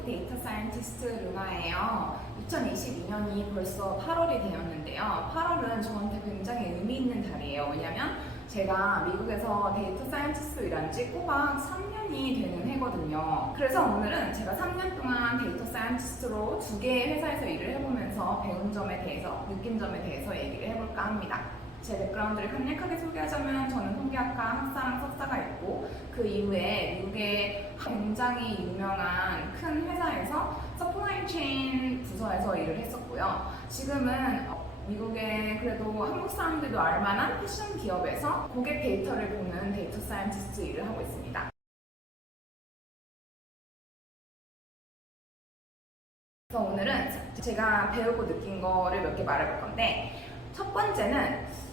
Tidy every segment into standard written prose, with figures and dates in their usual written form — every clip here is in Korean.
안녕하세요. 데이터 사이언티스트 루나예요. 2022년이 벌써 8월이 되었는데요. 8월은 저한테 굉장히 의미 있는 달이에요. 왜냐면 제가 미국에서 데이터 사이언티스트로 일한 지 꼬박 3년이 되는 해거든요. 그래서 오늘은 제가 3년 동안 데이터 사이언티스트로 2개의 회사에서 일을 해보면서 배운 점에 대해서, 느낀 점에 대해서 얘기를 해볼까 합니다. 제 백그라운드를 간략하게 소개하자면 저는 통계학과 학사랑 석사가 있고 그 이후에 미국의 굉장히 유명한 큰 회사에서 서플라이 체인 부서에서 일을 했었고요. 지금은 미국의 그래도 한국 사람들도 알만한 패션 기업에서 고객 데이터를 보는 데이터 사이언티스트 일을 하고 있습니다. 그래서 오늘은 제가 배우고 느낀 거를 몇 개 말해볼 건데, 첫 번째는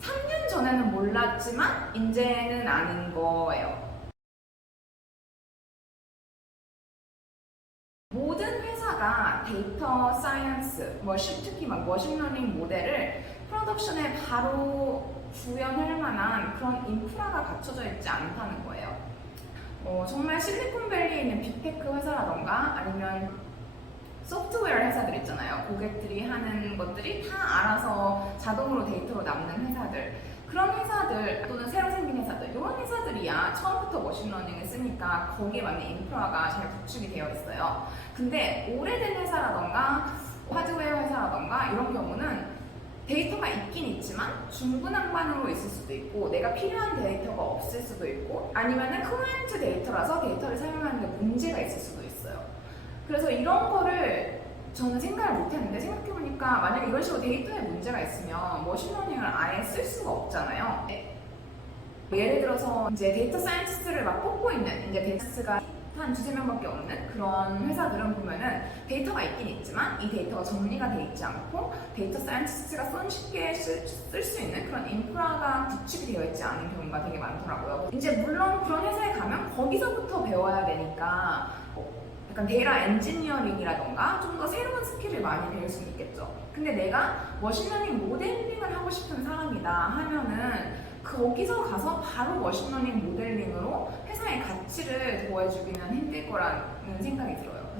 3년 전에는 몰랐지만 이제는 아는 거예요. 모든 회사가 데이터 사이언스, 특히 머신러닝 모델을 프로덕션에 바로 구현할 만한 그런 인프라가 갖춰져 있지 않다는 거예요. 정말 실리콘밸리에 있는 빅테크 회사라던가 아니면 소프트웨어 회사들 있잖아요. 고객들이 하는 것들이 다 알아서 자동으로 데이터로 남는 회사들, 그런 회사들 또는 새로 생긴 회사들, 이런 회사들이야 처음부터 머신러닝을 쓰니까 거기에 맞는 인프라가 잘 구축이 되어 있어요. 근데 오래된 회사라던가 하드웨어 회사라던가 이런 경우는 데이터가 있긴 있지만 중구난방으로 있을 수도 있고, 내가 필요한 데이터가 없을 수도 있고, 아니면은 커런트 데이터라서 데이터를 사용하는 데 문제가 있을 수도 있어요. 그래서 이런 거를 저는 생각을 못했는데, 생각해보니까 만약에 이런 식으로 데이터에 문제가 있으면 머신러닝을 아예 쓸 수가 없잖아요. 예를 들어서 이제 데이터 사이언티스트를 막 뽑고 있는 이제 데이터가 한 2~3명밖에 없는 그런 회사들은 보면은 데이터가 있긴 있지만 이 데이터가 정리가 돼 있지 않고 데이터 사이언티스트가 손쉽게 쓸 수 있는 그런 인프라가 구축이 되어 있지 않은 경우가 되게 많더라고요. 이제 물론 그런 회사에 가면 거기서부터 배워야 되니까 약간 데이터 엔지니어링이라던가 좀 더 새로운 스킬을 많이 배울 수는 있겠죠. 근데 내가 머신러닝 모델링을 하고 싶은 사람이다 하면은 거기서 가서 바로 머신러닝 모델링으로 회사의 가치를 더해주기는 힘들 거라는 생각이 들어요.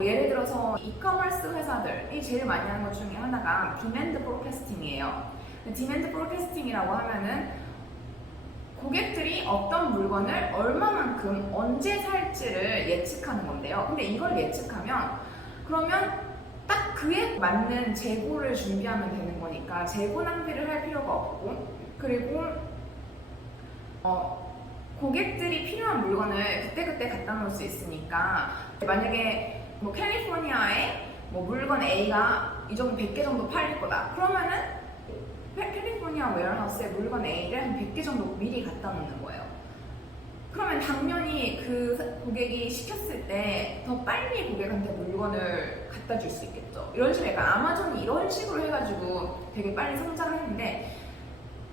예를 들어서 이커머스 회사들이 제일 많이 하는 것 중에 하나가 디맨드 포캐스팅이에요. 디맨드 포캐스팅이라고 하면은 고객들이 어떤 물건을 얼마만큼 언제 살지를 예측하는 건데요. 근데 이걸 예측하면 그러면 딱 그에 맞는 재고를 준비하면 되는 거니까 재고 낭비를 할 필요가 없고, 그리고 고객들이 필요한 물건을 그때그때 갖다 놓을 수 있으니까 만약에 캘리포니아에 물건 A가 이 정도 100개 정도 팔릴 거다. 그러면은 캘리포니아 웨어하우스에 물건 A를 한 100개 정도 미리 갖다 놓는 거예요. 그러면 당연히 그 고객이 시켰을 때 더 빨리 고객한테 물건을 갖다 줄 수 있겠죠. 이런 식으로 약간 아마존이 이런 식으로 해가지고 되게 빨리 성장을 했는데,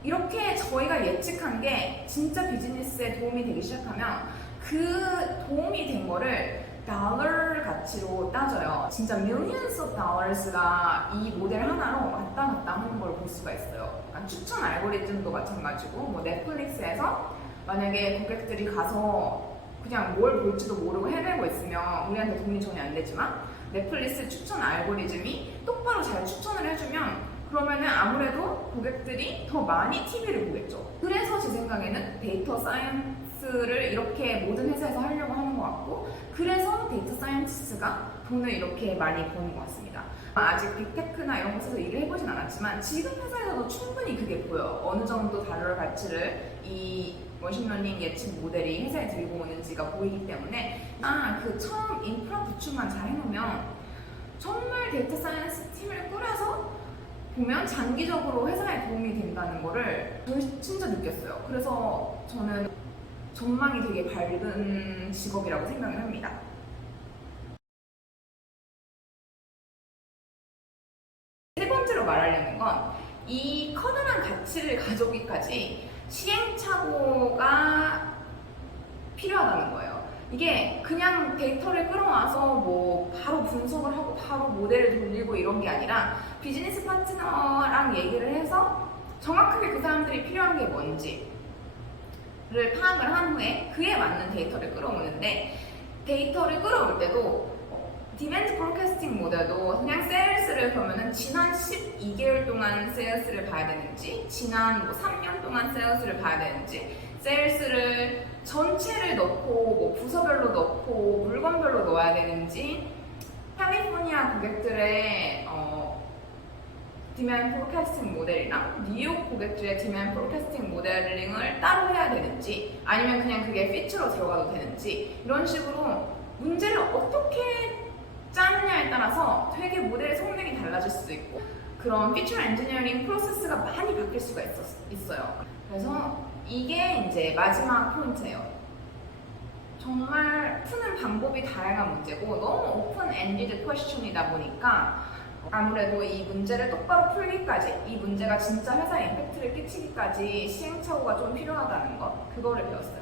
이렇게 저희가 예측한 게 진짜 비즈니스에 도움이 되기 시작하면 그 도움이 된 거를 달러 가치로 따져요. 진짜 millions of dollars가 이 모델 하나로 왔다 갔다 하는 걸 볼 수가 있어요. 추천 알고리즘도 마찬가지고, 넷플릭스에서 만약에 고객들이 가서 그냥 뭘 볼지도 모르고 헤매고 있으면 우리한테 도움이 전혀 안 되지만 넷플릭스 추천 알고리즘이 똑바로 잘 추천을 해주면 그러면은 아무래도 고객들이 더 많이 TV를 보겠죠. 그래서 제 생각에는 데이터 사이언스를 이렇게 모든 회사에서 하려고 하는 것 같고, 그래서 데이터 사이언티스트가 돈을 이렇게 많이 버는 것 같습니다. 아직 빅테크나 이런 곳에서 일을 해보진 않았지만 지금 회사에서도 충분히 그게 보여요. 어느 정도 달러 가치를 이 머신러닝 예측 모델이 회사에 들고 오는지가 보이기 때문에 그 처음 인프라 구축만 잘 해놓으면 정말 데이터 사이언스 팀을 꾸려서 보면 장기적으로 회사에 도움이 된다는 거를 진짜 느꼈어요. 그래서 저는 전망이 되게 밝은 직업이라고 생각을 합니다. 세 번째로 말하려는 건 이 커다란 가치를 가져오기까지 시행착오가 필요하다는 거예요. 이게 그냥 데이터를 끌어와서 바로 분석을 하고 바로 모델을 돌리고 이런 게 아니라 비즈니스 파트너랑 얘기를 해서 정확하게 그 사람들이 필요한 게 뭔지, 파악을 한 후에 그에 맞는 데이터를 끌어오는데, 데이터를 끌어올 때도 디맨드 포캐스팅 모델도 그냥 세일스를 보면은 지난 12개월 동안 세일스를 봐야 되는지, 지난 뭐 3년 동안 세일스를 봐야 되는지, 세일스를 전체를 넣고 뭐 부서별로 넣고 물건별로 넣어야 되는지, 캘리포니아 고객들의 디맨드 포캐스팅 모델이랑 뉴욕 고객들의 디맨드 포캐스팅 모델링을 따로 해야 되는지, 아니면 그냥 그게 피처로 들어가도 되는지, 이런 식으로 문제를 어떻게 짜느냐에 따라서 되게 모델의 성능이 달라질 수도 있고, 그런 피처 엔지니어링 프로세스가 많이 바뀔 수가 있어요. 그래서 이게 이제 마지막 포인트예요. 정말 푸는 방법이 다양한 문제고 너무 오픈 엔디드 퀘스천이다 보니까 아무래도 이 문제를 똑바로 풀기까지, 이 문제가 진짜 회사에 임팩트를 끼치기까지 시행착오가 좀 필요하다는 것, 그거를 배웠어요.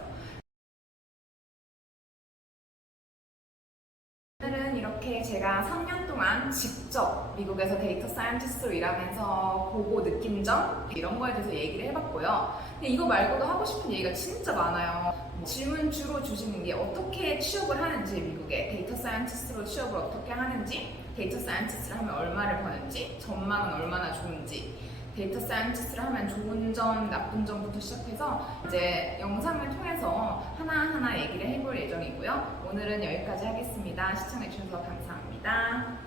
오늘은 이렇게 제가 3년 동안 직접 미국에서 데이터 사이언티스트로 일하면서 보고 느낀 점, 이런 거에 대해서 얘기를 해봤고요. 근데 이거 말고도 하고 싶은 얘기가 진짜 많아요. 질문 주로 주시는 게 어떻게 취업을 하는지, 미국에 데이터 사이언티스트로 취업을 어떻게 하는지, 데이터 사이언티스트를 하면 얼마를 버는지, 전망은 얼마나 좋은지, 데이터 사이언티스트를 하면 좋은 점, 나쁜 점부터 시작해서 이제 영상을 통해서 하나하나 얘기를 해볼 예정이고요. 오늘은 여기까지 하겠습니다. 시청해주셔서 감사합니다.